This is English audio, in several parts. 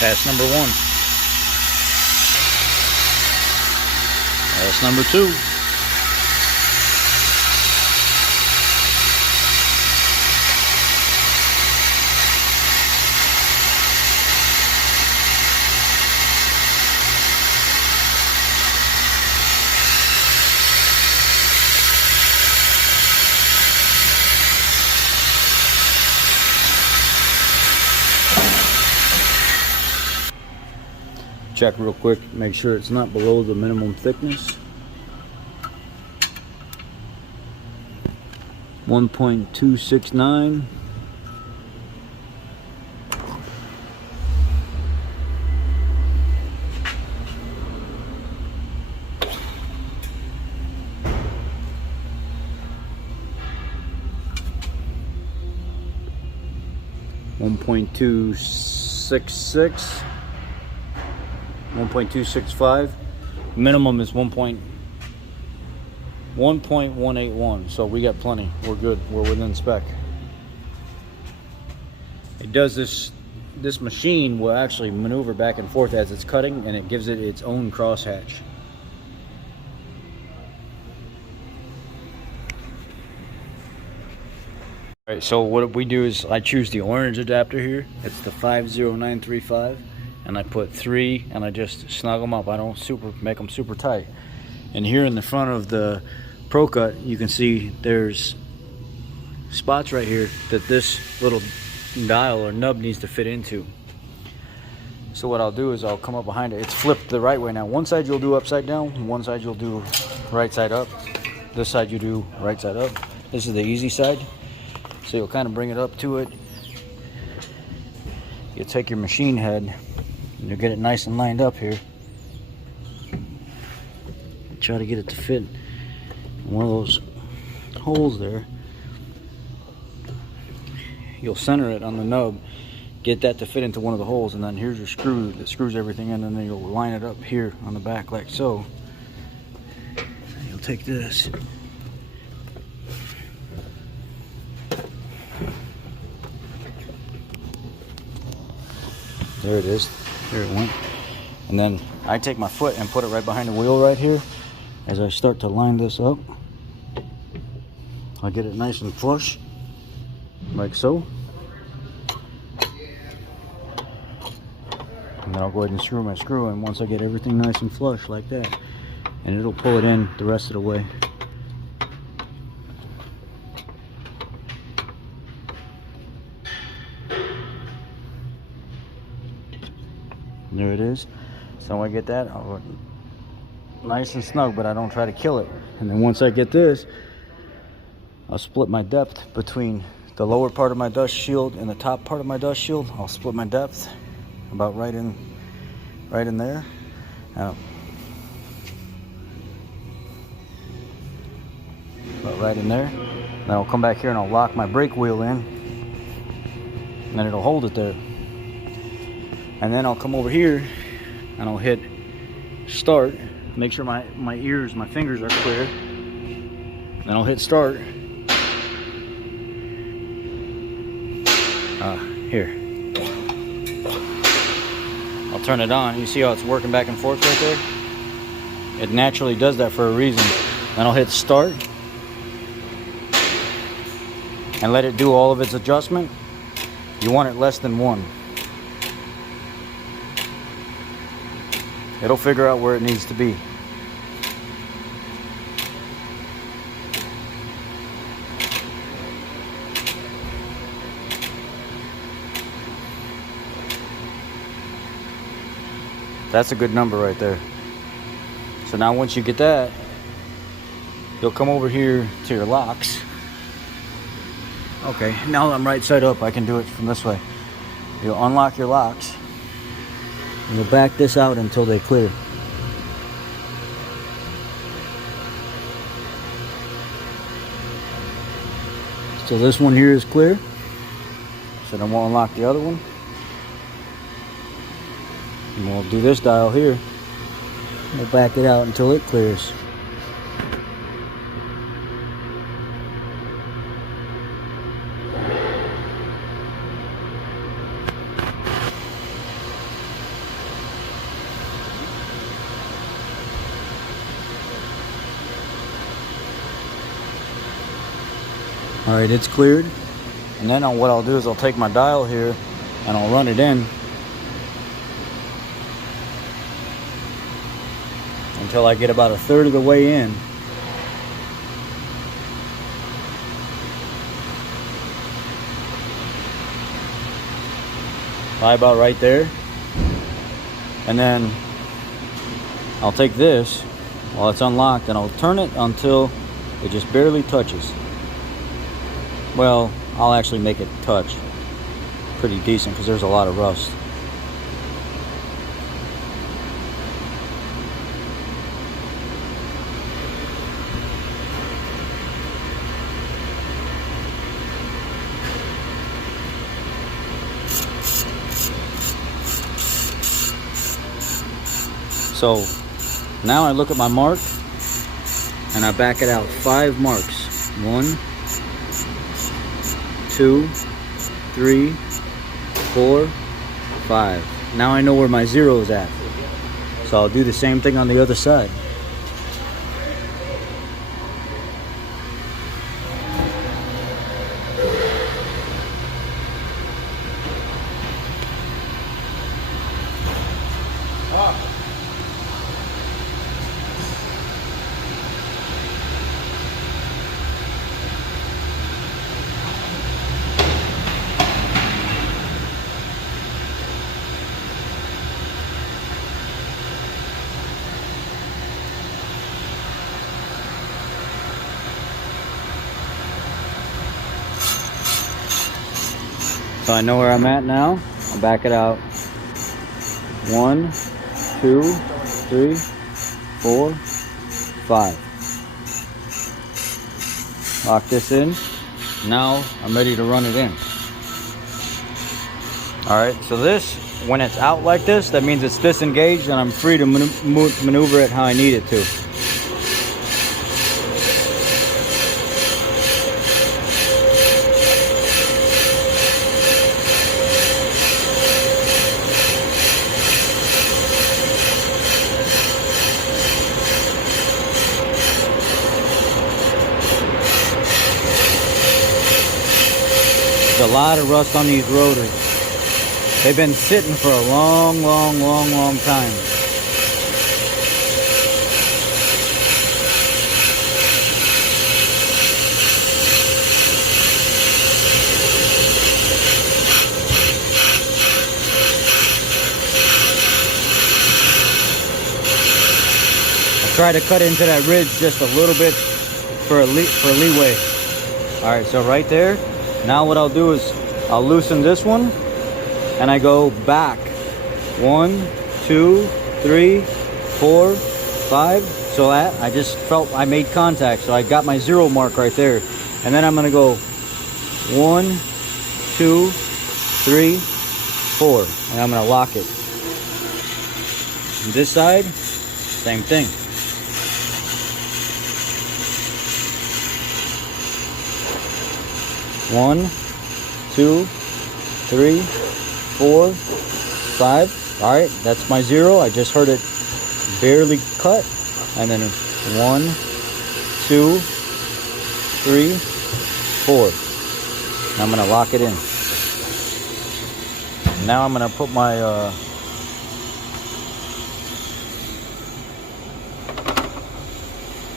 Pass number 1. Pass number 2. Check real quick, make sure it's not below the minimum thickness. 1.269. .266, 1.265. Minimum is 1.181. So we got plenty. We're good. We're within spec. It does this. This machine will actually maneuver back and forth as it's cutting, and it gives it its own crosshatch. Alright, so what we do is I choose the orange adapter here. It's the 50935, and I put 3 and I just snug them up. I don't make them super tight. And here in the front of the Pro Cut, you can see there's spots right here that this little dial or nub needs to fit into. So what I'll do is I'll come up behind it. It's flipped the right way now. One side you'll do upside down, one side you'll do right side up. This side you do right side up. This is the easy side. So you'll kind of bring it up to it. You'll take your machine head and you'll get it nice and lined up here. Try to get it to fit in one of those holes there. You'll center it on the nub, get that to fit into one of the holes, and then here's your screw that screws everything in, and then you'll line it up here on the back like so. And you'll take this. There it is. There it went. And then I take my foot and put it right behind the wheel right here. As I start to line this up, I'll get it nice and flush, like so. And then I'll go ahead and screw my screw in once I get everything nice and flush like that. And it'll pull it in the rest of the way. There it is. So when I get that, I'll nice and snug, but I don't try to kill it. And then once I get this, I'll split my depth between the lower part of my dust shield and the top part of my dust shield. I'll split my depth about right in there. About right in there. Then I'll come back here and I'll lock my brake wheel in, and then it'll hold it there. And then I'll come over here and I'll hit start. Make sure my fingers are clear. Then I'll hit start. Here. I'll turn it on. You see how it's working back and forth right there? It naturally does that for a reason. Then I'll hit start and let it do all of its adjustment. You want it less than 1. It'll figure out where it needs to be. That's a good number right there. So now once you get that, you'll come over here to your locks. Okay, now I'm right side up. I can do it from this way. You'll unlock your locks. And you'll back this out until they clear. So this one here is clear. So then we'll unlock the other one. And we'll do this dial here. We'll back it out until it clears. All right, it's cleared. And then what I'll do is I'll take my dial here and I'll run it in until I get about 1/3 of the way in. Probably about right there. And then I'll take this while it's unlocked and I'll turn it until it just barely touches. Well, I'll actually make it touch pretty decent because there's a lot of rust. So now I look at my mark and I back it out 5 marks. 1, 2, 3, 4, 5. Now I know where my 0 is at. So I'll do the same thing on the other side. So I know where I'm at now. I'll back it out. 1, 2, 3, 4, 5. Lock this in. Now I'm ready to run it in. Alright, so this, when it's out like this, that means it's disengaged and I'm free to maneuver it how I need it to. There's a lot of rust on these rotors. They've been sitting for a long time. I try to cut into that ridge just a little bit for leeway. All right, so right there. Now what I'll do is I'll loosen this one and I go back. 1, 2, 3, 4, 5. So that I just felt I made contact. So I got my 0 mark right there. And then I'm gonna go 1, 2, 3, 4. And I'm gonna lock it. And this side, same thing. One, 2, 3, 4, 5. All right, that's my 0. I just heard it barely cut. And then 1, 2, 3, 4. And I'm gonna lock it in. Now I'm gonna put my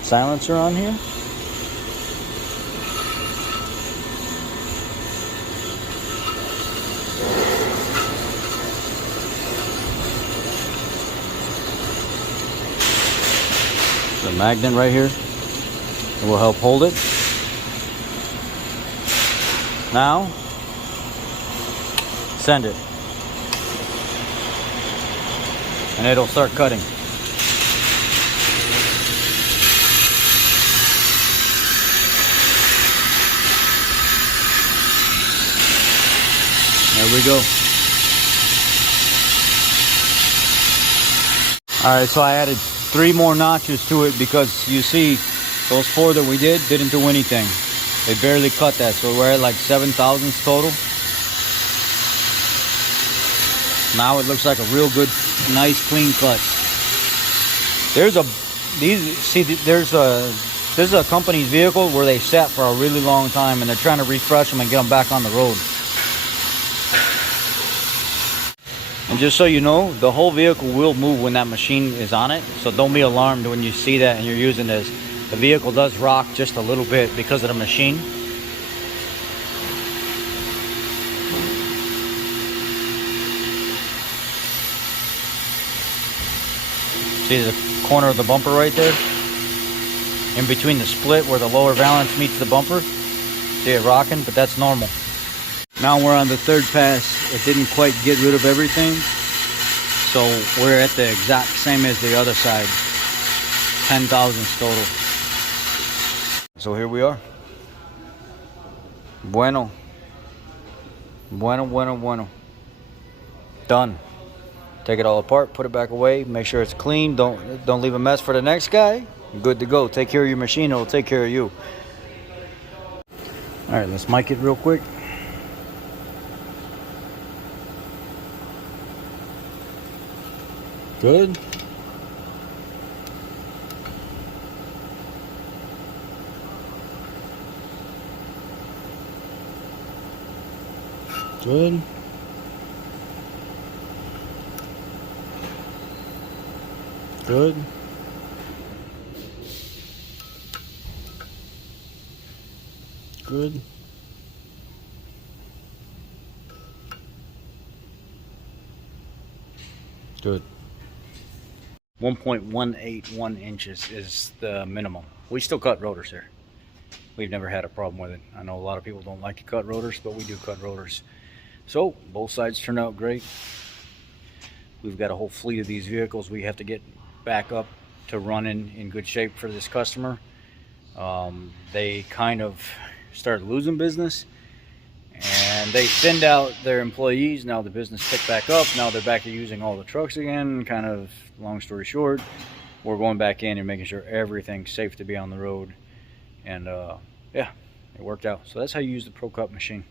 silencer on here. The magnet right here, it will help hold it. Now send it and it'll start cutting. There we go. All right, so I added 3 more notches to it because you see those 4 that we didn't do anything. They barely cut that, so we're at like 7 thousandths total. Now it looks like a real good, nice, clean cut. There's This is a company's vehicle where they sat for a really long time and they're trying to refresh them and get them back on the road. And just so you know, the whole vehicle will move when that machine is on it. So don't be alarmed when you see that and you're using this. The vehicle does rock just a little bit because of the machine. See the corner of the bumper right there? In between the split where the lower valance meets the bumper. See it rocking, but that's normal. Now we're on the third pass. It didn't quite get rid of everything. So we're at the exact same as the other side. 10 thousandths total. So here we are. Bueno. Bueno, bueno, bueno. Done. Take it all apart, put it back away, make sure it's clean. Don't leave a mess for the next guy. Good to go. Take care of your machine, it'll take care of you. All right, let's mic it real quick. Good. Good. Good. Good. Good. 1.181 inches is the minimum. We still cut rotors here. We've never had a problem with it. I know a lot of people don't like to cut rotors, but we do cut rotors. So both sides turned out great. We've got a whole fleet of these vehicles we have to get back up to running in good shape for this customer. They kind of started losing business and they thinned out their employees. Now the business picked back up. Now they're back to using all the trucks again. Kind of long story short, we're going back in and making sure everything's safe to be on the road. And yeah, it worked out. So that's how you use the Pro Cut machine.